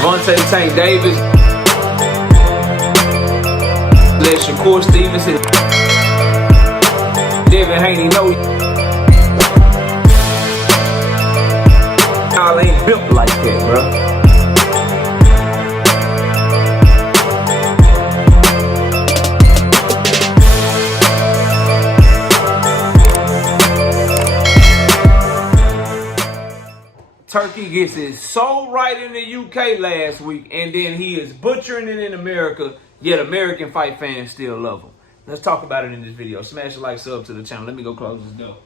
Devontae Tank Davis. Let Shakur Stevenson. Devin Haney know y'all ain't built like that, bro. Turkey gets it so right in the UK last week, and then he is butchering it in America, yet American fight fans still love him. Let's talk about it in this video. Smash a like, sub to the channel. Let me go close this door.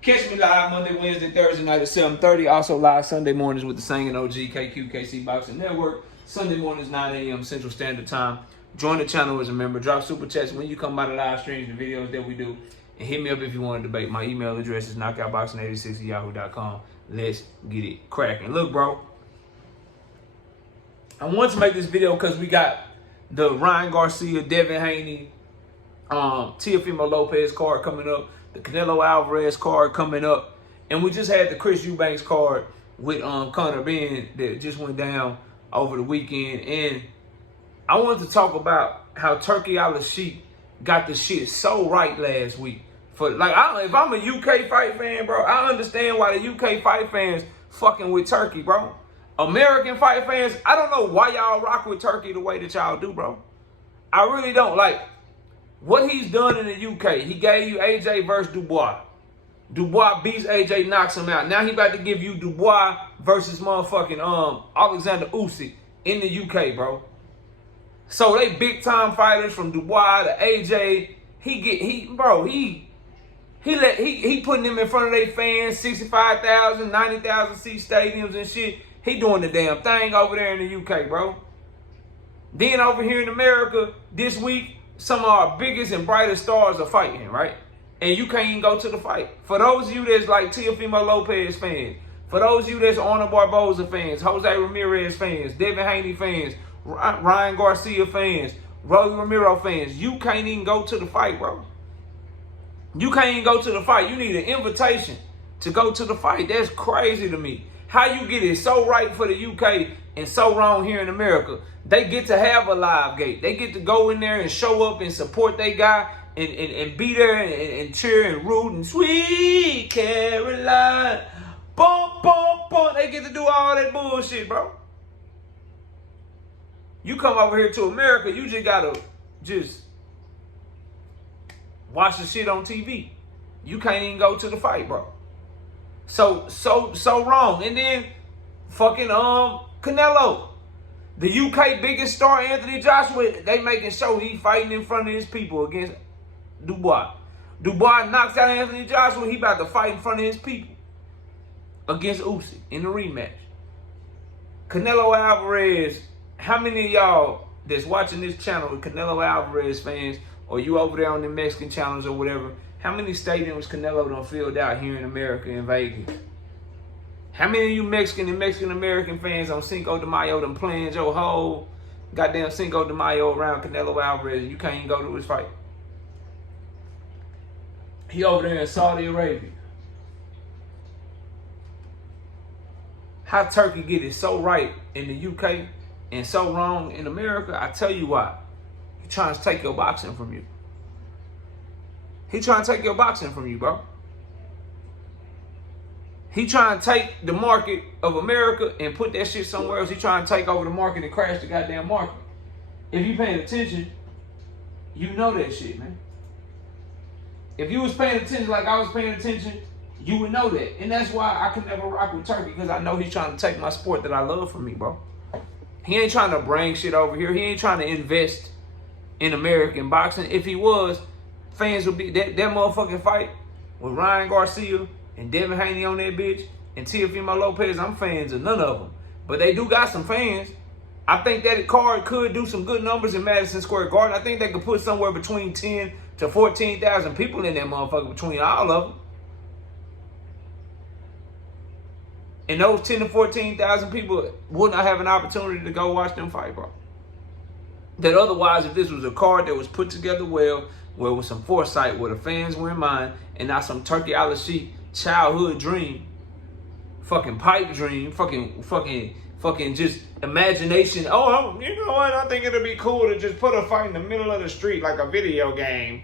Catch me live Monday, Wednesday, Thursday night at 7:30. Also live Sunday mornings with the Singing OG, KC Boxing Network. Sunday mornings, 9 a.m. Central Standard Time. Join the channel as a member. Drop super chats when you come by the live streams, the videos that we do. And hit me up if you want to debate. My email address is knockoutboxing86@yahoo.com. Let's get it cracking. Look, bro. I want to make this video because we got the Ryan Garcia, Devin Haney, Teofimo Lopez card coming up, the Canelo Alvarez card coming up, and we just had the Chris Eubanks card with Conor Benn that just went down over the weekend. And I wanted to talk about how Turkey Sheep got the shit so right last week. For like, if I'm a UK fight fan, bro, I understand why the UK fight fans fucking with Turkey, bro. American fight fans, I don't know why y'all rock with Turkey the way that y'all do, bro. I really don't. Like, what he's done in the UK, he gave you AJ versus Dubois. Dubois beats AJ, knocks him out. Now he about to give you Dubois versus motherfucking Alexander Usyk in the UK, bro. So they big time fighters from Dubois to AJ. He putting them in front of their fans, 65,000, 90,000 seat stadiums and shit. He doing the damn thing over there in the UK, bro. Then over here in America, this week, some of our biggest and brightest stars are fighting, right? And you can't even go to the fight. For those of you that's like Teofimo Lopez fans, for those of you that's Arnold Barboza fans, Jose Ramirez fans, Devin Haney fans, Ryan Garcia fans, Rolly Romero fans, you can't even go to the fight, bro. You can't even go to the fight. You need an invitation to go to the fight. That's crazy to me. How you get it so right for the UK and so wrong here in America? They get to have a live gate. They get to go in there and show up and support their guy and be there and cheer and root and sweet Caroline. Boom, boom, boom. They get to do all that bullshit, bro. You come over here to America, you just gotta watch the shit on TV. You can't even go to the fight, bro. So wrong. And then fucking Canelo, the UK biggest star, Anthony Joshua, they making sure he fighting in front of his people against Dubois. Dubois knocks out Anthony Joshua, he about to fight in front of his people against Usyk in the rematch. Canelo Alvarez, how many of y'all that's watching this channel with Canelo Alvarez fans, or you over there on the Mexican channels or whatever, how many stadiums Canelo done filled out here in America in Vegas? How many of you Mexican and Mexican-American fans on Cinco de Mayo done planned your whole goddamn Cinco de Mayo around Canelo Alvarez and you can't even go to his fight? He over there in Saudi Arabia. How Turkey get it so right in the UK and so wrong in America? I tell you why. He trying to take your boxing from you. He trying to take your boxing from you, bro. He trying to take the market of America and put that shit somewhere else. He trying to take over the market and crash the goddamn market. If you paying attention, you know that shit, man. If you was paying attention like I was paying attention, you would know that. And that's why I can never rock with Turkey, because I know he's trying to take my sport that I love from me, bro. He ain't trying to bring shit over here. He ain't trying to invest in American boxing. If he was, fans would be that motherfucking fight with Ryan Garcia and Devin Haney on that bitch and Teofimo Lopez. I'm fans of none of them, but they do got some fans. I think that card could do some good numbers in Madison Square Garden. I think they could put somewhere between 10 to 14,000 people in that motherfucker between all of them. And those 10 to 14,000 people would not have an opportunity to go watch them fight, bro. That otherwise, if this was a card that was put together well, where with some foresight, where the fans were in mind, and not some Turkey Sheep childhood dream fucking pipe dream, fucking just imagination. Oh, you know what? I think it'll be cool to just put a fight in the middle of the street like a video game.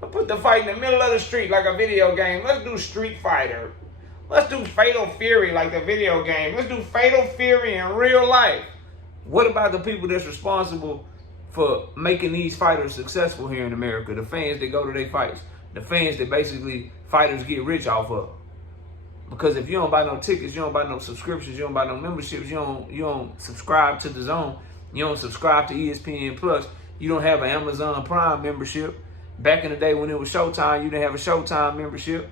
Put the fight in the middle of the street like a video game. Let's do Street Fighter. Let's do Fatal Fury like the video game. Let's do Fatal Fury in real life. What about the people that's responsible for making these fighters successful here in America? The fans that go to their fights. The fans that basically fighters get rich off of. Because if you don't buy no tickets, you don't buy no subscriptions, you don't buy no memberships, you don't subscribe to the Zone, you don't subscribe to ESPN Plus, you don't have an Amazon Prime membership. Back in the day when it was Showtime, you didn't have a Showtime membership.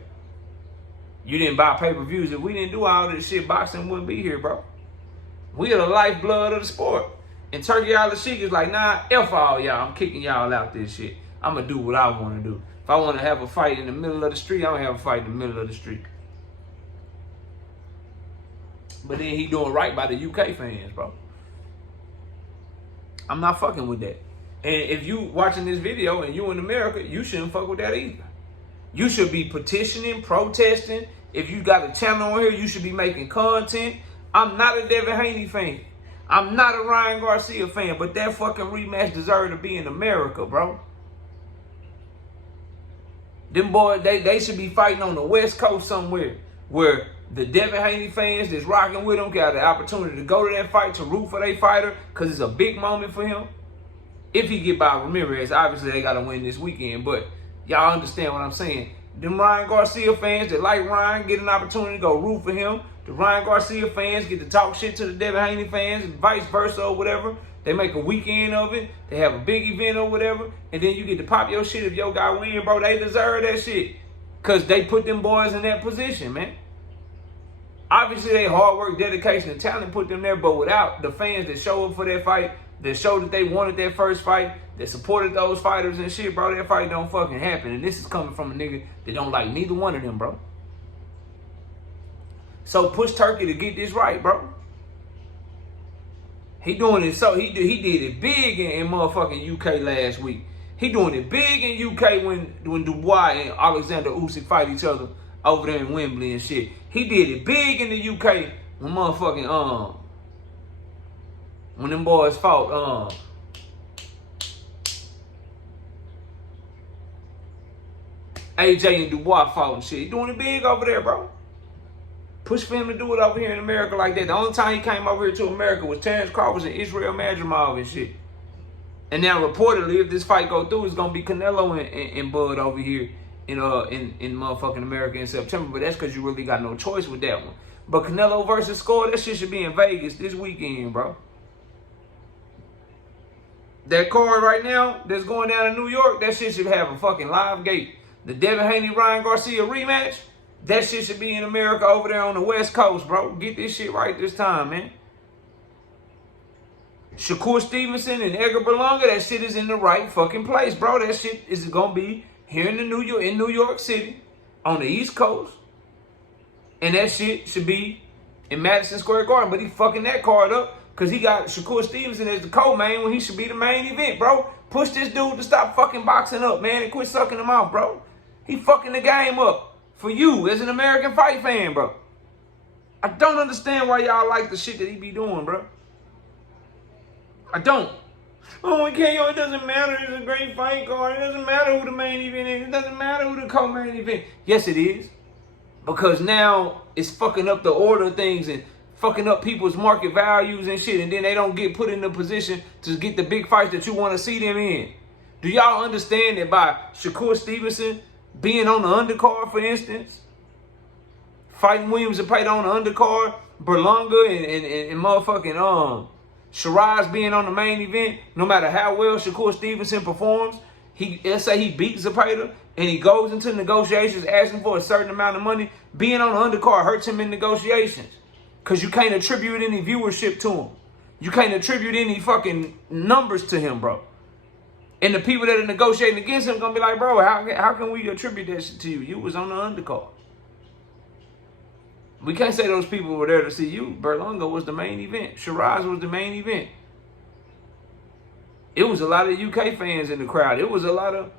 You didn't buy pay-per-views. If we didn't do all this shit, boxing wouldn't be here, bro. We are the lifeblood of the sport. And Turkey Al-Sheikh is like, nah, F all y'all. I'm kicking y'all out this shit. I'm going to do what I want to do. If I want to have a fight in the middle of the street, I'm going to have a fight in the middle of the street. But then he doing right by the UK fans, bro. I'm not fucking with that. And if you watching this video and you in America, you shouldn't fuck with that either. You should be petitioning, protesting. If you got a channel on here, you should be making content. I'm not a Devin Haney fan. I'm not a Ryan Garcia fan, but that fucking rematch deserved to be in America, bro. Them boys, they should be fighting on the West Coast somewhere where the Devin Haney fans that's rocking with him got the opportunity to go to that fight to root for their fighter because it's a big moment for him. If he get by Ramirez, obviously they got to win this weekend, but y'all understand what I'm saying. Them Ryan Garcia fans that like Ryan get an opportunity to go root for him. The Ryan Garcia fans get to talk shit to the Devin Haney fans and vice versa or whatever. They make a weekend of it. They have a big event or whatever. And then you get to pop your shit if your guy win, bro. They deserve that shit. Because they put them boys in that position, man. Obviously, they hard work, dedication, and talent put them there. But without the fans that show up for that fight, that showed that they wanted that first fight, that supported those fighters and shit, bro, that fight don't fucking happen. And this is coming from a nigga that don't like neither one of them, bro. So push Turkey to get this right, bro. He doing it so he did it big in motherfucking UK last week. He doing it big in UK when Dubois and Alexander Usyk fight each other over there in Wembley and shit. He did it big in the UK when motherfucking when them boys fought AJ and Dubois fought and shit. He doing it big over there, bro. Push for him to do it over here in America like that. The only time he came over here to America was Terrence Crawford and Israel Madrimov and shit. And now reportedly, if this fight go through, it's gonna be Canelo and Bud over here in motherfucking America in September. But that's because you really got no choice with that one. But Canelo versus Score, that shit should be in Vegas this weekend, bro. That card right now that's going down in New York, that shit should have a fucking live gate. The Devin Haney Ryan Garcia rematch, that shit should be in America over there on the West Coast, bro. Get this shit right this time, man. Shakur Stevenson and Edgar Berlanga, that shit is in the right fucking place, bro. That shit is gonna be here in New York City, on the East Coast. And that shit should be in Madison Square Garden. But he fucking that card up because he got Shakur Stevenson as the co-main when he should be the main event, bro. Push this dude to stop fucking boxing up, man, and quit sucking him off, bro. He fucking the game up. For you, as an American fight fan, bro. I don't understand why y'all like the shit that he be doing, bro. I don't. Oh, KO, it doesn't matter. It's a great fight card. It doesn't matter who the main event is. It doesn't matter who the co-main event. Yes, it is. Because now it's fucking up the order of things and fucking up people's market values and shit. And then they don't get put in the position to get the big fights that you want to see them in. Do y'all understand that by Shakur Stevenson being on the undercard, for instance, fighting Williams and Pate on the undercard, Berlanga and motherfucking Shiraz being on the main event, no matter how well Shakur Stevenson performs, let's say he beats Zapata and he goes into negotiations asking for a certain amount of money, being on the undercard hurts him in negotiations. Because you can't attribute any viewership to him. You can't attribute any fucking numbers to him, bro. And the people that are negotiating against him gonna be like, bro, how can we attribute that shit to you? You was on the undercard. We can't say those people were there to see you. Berlanga was the main event. Shiraz was the main event. It was a lot of UK fans in the crowd. It was a lot of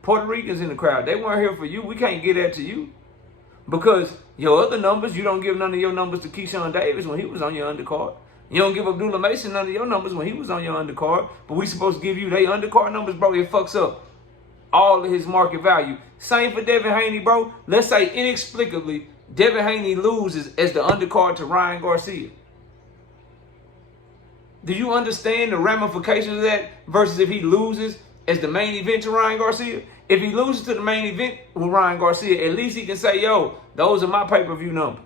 Puerto Ricans in the crowd. They weren't here for you. We can't get that to you. Because your other numbers, you don't give none of your numbers to Keyshawn Davis when he was on your undercard. You don't give Abdullah Mason none of your numbers when he was on your undercard. But we supposed to give you they undercard numbers, bro. It fucks up all of his market value. Same for Devin Haney, bro. Let's say inexplicably, Devin Haney loses as the undercard to Ryan Garcia. Do you understand the ramifications of that versus if he loses as the main event to Ryan Garcia? If he loses to the main event with Ryan Garcia, at least he can say, yo, those are my pay-per-view numbers.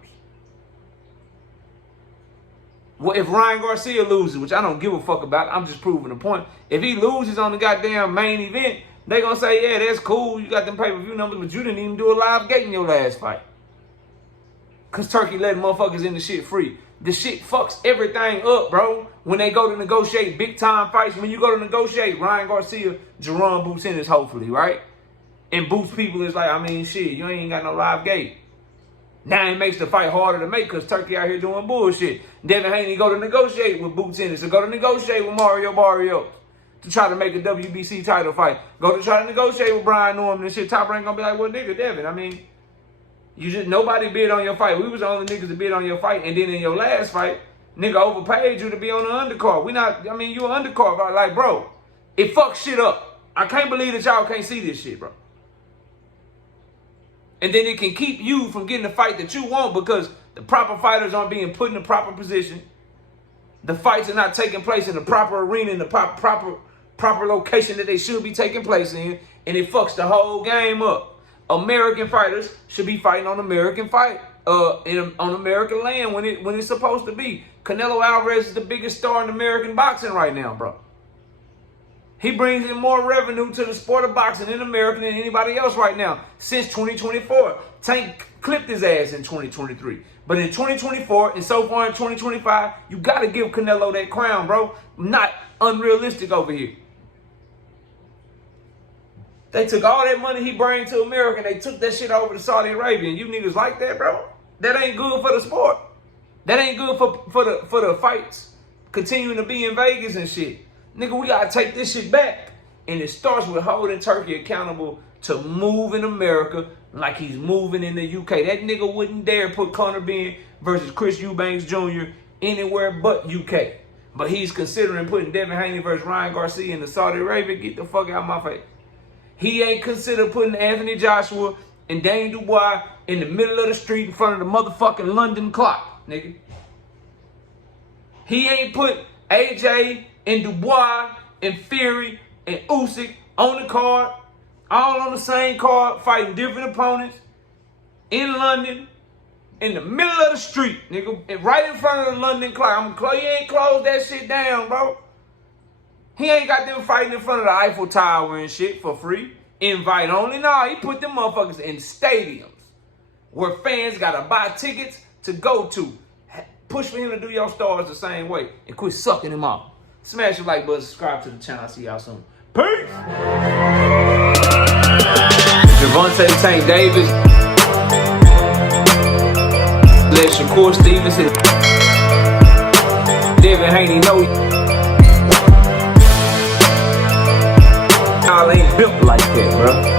Well, if Ryan Garcia loses, which I don't give a fuck about, I'm just proving the point. If he loses on the goddamn main event, they gonna say, yeah, that's cool, you got them pay-per-view numbers, but you didn't even do a live gate in your last fight. Because Turkey let motherfuckers in the shit free. The shit fucks everything up, bro. When they go to negotiate big-time fights, when you go to negotiate Ryan Garcia, Jerome Boots in this, hopefully, right? And Boots people is like, I mean, shit, you ain't got no live gate. Now it makes the fight harder to make because Turkey out here doing bullshit. Devin Haney go to negotiate with Boots in it, so go to negotiate with Mario Barrios to try to make a WBC title fight. Go to try to negotiate with Brian Norman and shit. Top Rank gonna be like, well, nigga, Devin, I mean, you just, nobody bid on your fight. We was the only niggas to bid on your fight. And then in your last fight, nigga overpaid you to be on the undercard. We not, I mean, you an undercard. Right? Like, bro, it fucks shit up. I can't believe that y'all can't see this shit, bro. And then it can keep you from getting the fight that you want because the proper fighters aren't being put in the proper position. The fights are not taking place in the proper arena, in the proper location that they should be taking place in. And it fucks the whole game up. American fighters should be fighting on American on American land when it's supposed to be. Canelo Alvarez is the biggest star in American boxing right now, bro. He brings in more revenue to the sport of boxing in America than anybody else right now since 2024. Tank clipped his ass in 2023. But in 2024 and so far in 2025, you got to give Canelo that crown, bro. Not unrealistic over here. They took all that money he bring to America and they took that shit over to Saudi Arabia. And you niggas like that, bro? That ain't good for the sport. That ain't good for the fights continuing to be in Vegas and shit. Nigga, we gotta take this shit back. And it starts with holding Turkey accountable to move in America like he's moving in the UK. That nigga wouldn't dare put Conor Benn versus Chris Eubanks Jr. anywhere but UK. But he's considering putting Devin Haney versus Ryan Garcia in the Saudi Arabia. Get the fuck out of my face. He ain't considered putting Anthony Joshua and Dane Dubois in the middle of the street in front of the motherfucking London clock, nigga. He ain't put AJ and Dubois and Fury and Usyk on the card, all on the same card, fighting different opponents in London, in the middle of the street, nigga, and right in front of the London clock. You ain't closed that shit down, bro. He ain't got them fighting in front of the Eiffel Tower and shit for free. Invite only. Nah, he put them motherfuckers in stadiums where fans got to buy tickets to go to. Push for him to do your stars the same way and quit sucking him off. Smash the like button, subscribe to the channel. I'll see y'all soon. Peace! Gervonta Tank Davis. Let Shakur Stevenson. Devin Haney know y'all ain't built like that, bro.